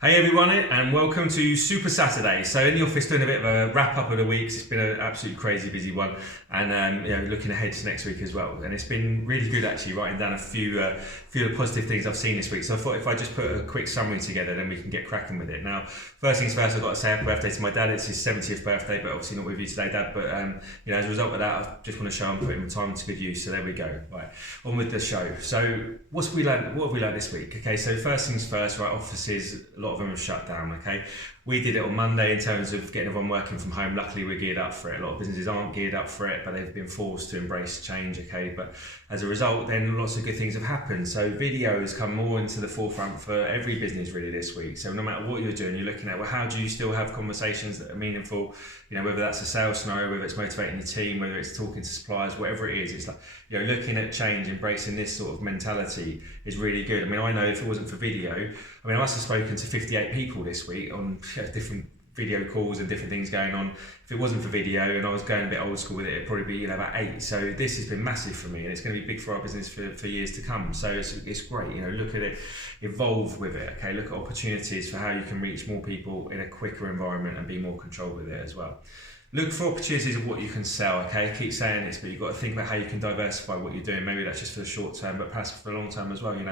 Hey everyone, and welcome to Super Saturday. So in the office, doing a bit of a wrap up of the weeks. It's been an absolutely crazy busy one, and looking ahead to next week as well. And it's been really good actually, writing down a few of the positive things I've seen this week. So I thought if I just put a quick summary together, then we can get cracking with it. Now, first things first, I've got to say happy birthday to my dad. It's his 70th birthday, but obviously not with you today, Dad. But as a result of that, I just want to show I'm putting my time to good use. So there we go. Right, on with the show. So what have we learned this week? Okay, so first things first, right? Offices, a lot of them have shut down. Okay, we did it on Monday in terms of getting everyone working from home. Luckily, we're geared up for it. A lot of businesses aren't geared up for it, but they've been forced to embrace change. Okay, but as a result, then lots of good things have happened. So video has come more into the forefront for every business really this week. So no matter what you're doing, you're looking at, well, how do you still have conversations that are meaningful? Whether that's a sales scenario, whether it's motivating your team, whether it's talking to suppliers, whatever it is, it's like, looking at change, embracing this sort of mentality is really good. I mean, I know if it wasn't for video, I must have spoken to 58 people this week on different video calls and different things going on. If it wasn't for video and I was going a bit old school with it, it'd probably be about 8. So this has been massive for me, and it's going to be big for our business for years to come. So it's great. Look at it, evolve with it. Okay, look at opportunities for how you can reach more people in a quicker environment and be more controlled with it as well. Look for opportunities of what you can sell. Okay, I keep saying this, but you've got to think about how you can diversify what you're doing. Maybe that's just for the short term, but perhaps for the long term as well. I'd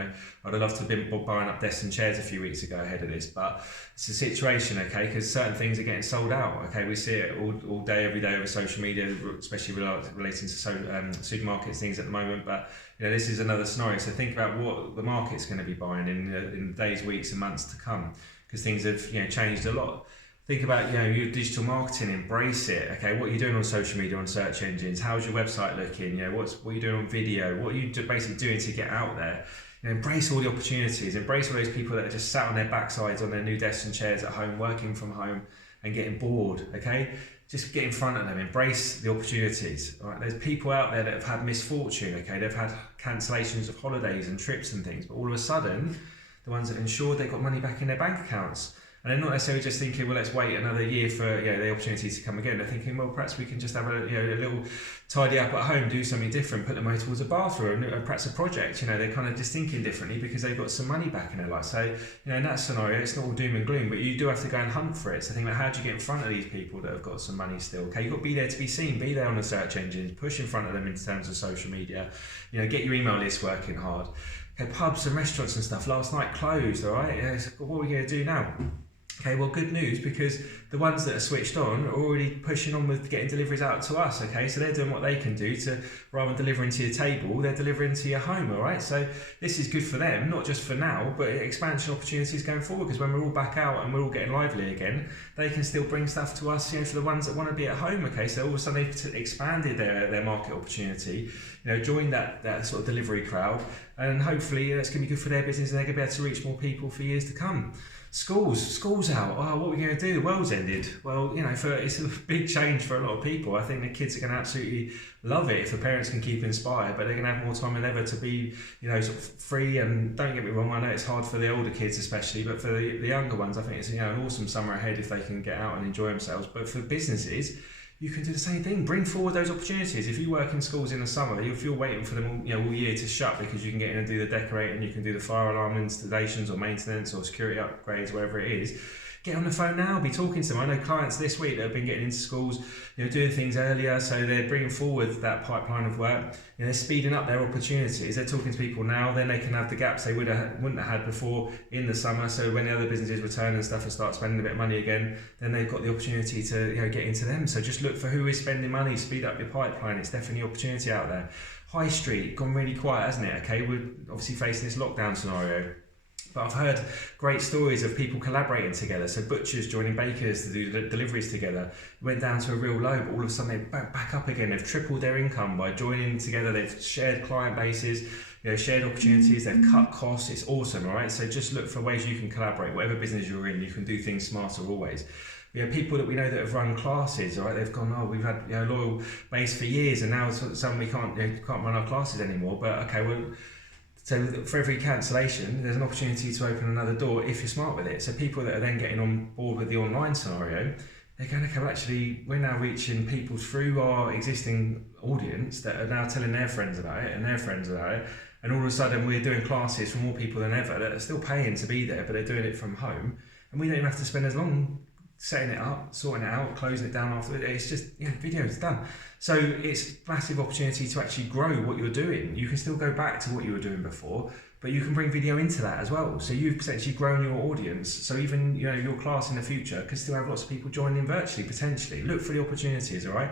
have loved to have been buying up desks and chairs a few weeks ago ahead of this, but it's a situation, okay, because certain things are getting sold out. Okay, we see it all day, every day over social media, especially relating to supermarkets things at the moment. But this is another scenario. So think about what the market's going to be buying in days, weeks, and months to come, because things have changed a lot. Think about your digital marketing, embrace it. Okay, what are you doing on social media, on search engines? How's your website looking? What are you doing on video? What are you basically doing to get out there? Embrace all the opportunities. Embrace all those people that are just sat on their backsides on their new desks and chairs at home, working from home and getting bored. Okay, just get in front of them. Embrace the opportunities. All right, there's people out there that have had misfortune. Okay, they've had cancellations of holidays and trips and things, but all of a sudden, the ones that ensured they've got money back in their bank accounts. And they're not necessarily just thinking, well, let's wait another year for the opportunity to come again. They're thinking, well, perhaps we can just have a little tidy up at home, do something different, put the money towards a bathroom, perhaps a project. They're kind of just thinking differently because they've got some money back in their life. So, in that scenario, it's not all doom and gloom, but you do have to go and hunt for it. So think about how do you get in front of these people that have got some money still. Okay, you've got to be there to be seen, be there on the search engines, push in front of them in terms of social media. Get your email list working hard. Okay, pubs and restaurants and stuff last night closed. All right, so what are we going to do now? Okay, well, good news, because the ones that are switched on are already pushing on with getting deliveries out to us. Okay, so they're doing what they can do to, rather than delivering to your table, they're delivering to your home. All right, so this is good for them, not just for now, but expansion opportunities going forward, because when we're all back out and we're all getting lively again, they can still bring stuff to us, for the ones that want to be at home. Okay, so all of a sudden they've expanded their market opportunity, joined that sort of delivery crowd, and hopefully that's going to be good for their business, and they're going to be able to reach more people for years to come. School's out. Oh, what are we going to do? The world's ended. Well, it's a big change for a lot of people. I think the kids are going to absolutely love it if the parents can keep inspired, but they're going to have more time than ever to be, sort of free. And don't get me wrong, I know it's hard for the older kids especially, but for the younger ones, I think it's an awesome summer ahead if they can get out and enjoy themselves. But for businesses, you can do the same thing. Bring forward those opportunities. If you work in schools in the summer, if you're waiting for them all year to shut because you can get in and do the decorating, you can do the fire alarm installations or maintenance or security upgrades, wherever it is, get on the phone now, be talking to them. I know clients this week that have been getting into schools, doing things earlier, so they're bringing forward that pipeline of work. They're speeding up their opportunities. They're talking to people now, then they can have the gaps they wouldn't have had before in the summer. So when the other businesses return and stuff and start spending a bit of money again, then they've got the opportunity to get into them. So just look for who is spending money, speed up your pipeline. It's definitely an opportunity out there. High Street, gone really quiet, hasn't it? Okay, we're obviously facing this lockdown scenario. But I've heard great stories of people collaborating together. So butchers joining bakers to do the deliveries together. It went down to a real low, but all of a sudden they're back up again. They've tripled their income by joining together. They've shared client bases, shared opportunities. They've cut costs. It's awesome, all right? So just look for ways you can collaborate. Whatever business you're in, you can do things smarter always. People that we know that have run classes, all right? They've gone, we've had a loyal base for years, and now some we can't run our classes anymore. But okay, well. So for every cancellation, there's an opportunity to open another door if you're smart with it. So people that are then getting on board with the online scenario, they're going to come, actually, we're now reaching people through our existing audience that are now telling their friends about it and their friends about it. And all of a sudden we're doing classes for more people than ever that are still paying to be there, but they're doing it from home. and we don't even have to spend as long setting it up, sorting it out, closing it down after. It's just, video's done. So it's a massive opportunity to actually grow what you're doing. You can still go back to what you were doing before, but you can bring video into that as well. So you've potentially grown your audience. So even your class in the future can still have lots of people joining in virtually, potentially. Look for the opportunities, all right?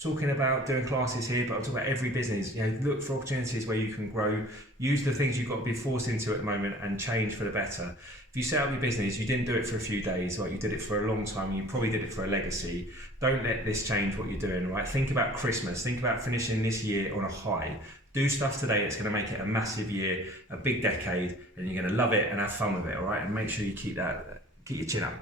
Talking about doing classes here, but I'm talking about every business. Look for opportunities where you can grow. Use the things you've got to be forced into at the moment and change for the better. If you set up your business, you didn't do it for a few days, right? You did it for a long time. You probably did it for a legacy. Don't let this change what you're doing, right? Think about Christmas. Think about finishing this year on a high. Do stuff today that's going to make it a massive year, a big decade, and you're going to love it and have fun with it, all right? And make sure you keep your chin up.